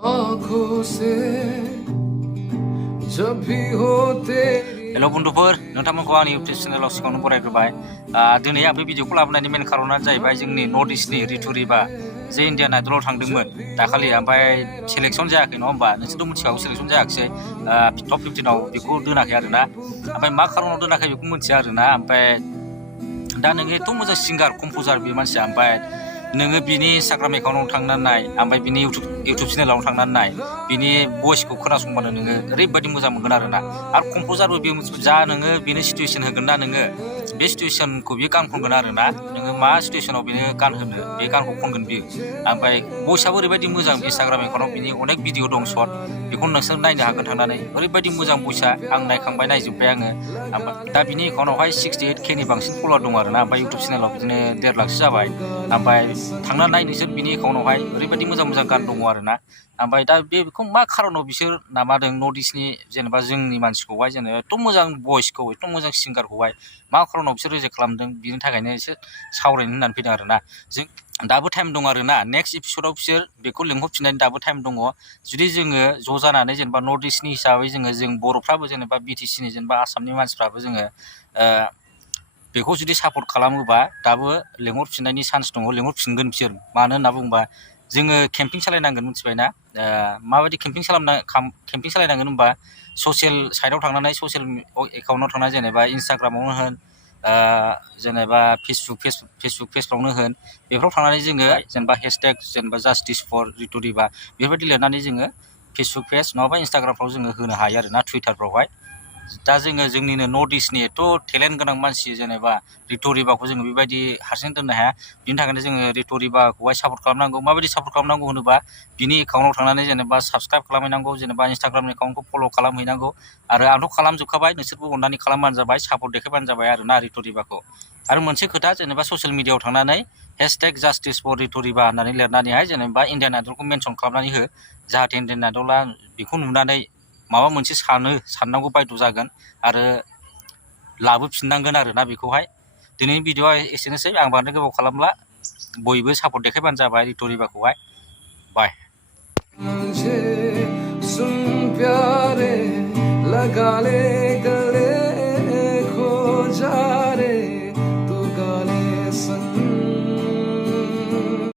hello बंधुफोर नोंथांमोनखौ आंनि YouTube चेनेलाव सिगाङावनो बरायग्रोबाय दिनै आं बे भिडिअखौ लाबोनायनि मेन खार'नानो जाहैबाय जोंनि नर्थ इस्टनि रितु रिबा जे इण्डियान आइडलाव थांदोंमोन दाखालि ओमफ्राय सेलेक्सन जायाखै नङा होमबा नोंसोरथ' मिथिखागौ सेलेक्सन जायाखिसै टप 15आव बेखौ दोनाखै आरोना ओमफ्राय मा खार'नाव दोनाखै बेखौ मिथिया आरोना ओमफ्राय दा नोङो एथ' मोजां सिंगार कम्प'जार बे मानसिया ओमफ्राय नोङो बिनि इन्सटाग्राम एकाउन्टआव थांनानै नाय ओमफ्राय बिनि इउटिउब चेनेलाव थांनानै नाय बिनि भइसखौ खोनासंबानो नोङो ओरैबायदि मोजां मोनगोन आरोना आरो कम्प'जारबो बे जा नोङो बेनो सिटुवेसन होगोन ना नोङो बे सिटुवेसनखौ बियो गान खनगोन आरोना नोङो मा सिटुवेसनाव बेनो गान होनो बे गानखौ खनगोन बियो ओमफ्राय भइसआबो ओरैबायदि मोजां इन्सटाग्राम एकाउन्टआव बिनि अनेक भिडिअ दं सर्ट बेखौ नोंसोर नायनो हागोन थांनानै ओरैबायदि मोजां भइसआ आं नायखांबाय नायजोब्बाय आङो दा बिनि एकाउन्टआवहाय 68K नि बांसिन फल'वार दं आरोना ओमफ्राय इउटिउब चेनेलाव बिदिनो 1.5 लाखसो जाबाय ओमफ्राय थांनानै नाय नोंसोर बिनि एकाउन्टआवहाय ओरैबायदि मोजां मोजां गान दङ आरोना ओमफ्राय दा बेखौ मा खार'नाव बिसोर नामादों नर्थ इस्टनि जेनेबा जोंनि मानसिखौहाय जेनेबा एथ' मोजां भइसखौ एथ' मोजां सिंगारखौहाय मा खार'नाव बिसोर रिजेक्ट खालामदों बिनि थाखायनो एसे सावरायनो होननानै फैदों आरोना जों दाबो टाइम दं आरोना नेक्स्ट एपिसोडाव बिसोर बेखौ लिंहरफिननायनि दाबो टाइम दङ जुदि जोङो ज' जानानै जेनेबा नर्थ इस्टनि हिसाबै जों बर'फ्राबो जेनेबा BTC नि जेनेबा आसामनि मानसिफ्राबो जोङो बेखौ जुदि सापर्ट खालामोबा दाबो लिंहरफिननायनि चान्स दङ लिंहरफिनगोन बिसोर मानो होनना बुङोबा जोङो केम्पिं सालायनांगोन मिथिबायना माबायदि केम्पिं सालायनांगोन होनबा ससियेल साइडआव थांनानै ससियेल एकाउन्टआव थांनानै जेनेबा इन्सटाग्रामावनो होन जेनेबा फेसबुक पेजफ्रावनो होन बेफोराव थांनानै जोङो जेनेबा हेशटेग जेनेबा जास्टिस फर रितु रिबा बेफोरबायदि लिरनानै जोङो फेसबुक पेज नङाबा इन्सटाग्रामफ्राव जोङो होनो हायो आरोना टुइटारफ्रावहाय दा जोङो जोंनिनो नर्थ इस्टनि एथ' टेलेन्ट गोनां मानसि जेनेबा रितु रिबाखौ जोङो बेबायदि हारसिं दोननो हाया बिनि थाखायनो जोङो रितु रिबाखौहाय सापर्ट खालामनांगौ माबायदि सापर्ट खालामनांगौ होनोबा बिनि एकाउन्टआव थांनानै जेनेबा साबसक्राइब खालामहैनांगौ जेनेबा इन्सटाग्राम एकाउन्टखौ फल' खालामहैनांगौ आरो आंथ' खालामजोबखाबाय नोंसोरबो अननानै खालामबानो जाबाय सापर्ट देखायबानो जाबाय आरोना रितु रिबाखौ आरो मोनसे खोथा जेनेबा ससियेल मिडियाआव थांनानै hashtag justice for Ritu Riba होननानै लिरनानैहाय जेनेबा इण्डियान आइडलखौ मेनसन खालामनानै हो जाहाथे इण्डियान आइडला बेखौ नुनानै माबा मोनसे साननांगौ बायद' जागोन आरो लाबोफिननांगोन आरोना बेखौहाय दिनैनि भिडिअआ एसेनोसै आं बांद्राय गोबाव खालामला बयबो सापर्ट देखायबानो जाबाय रितु रिबाखौहाय बाय मुझे सुन प्यारे लगा ले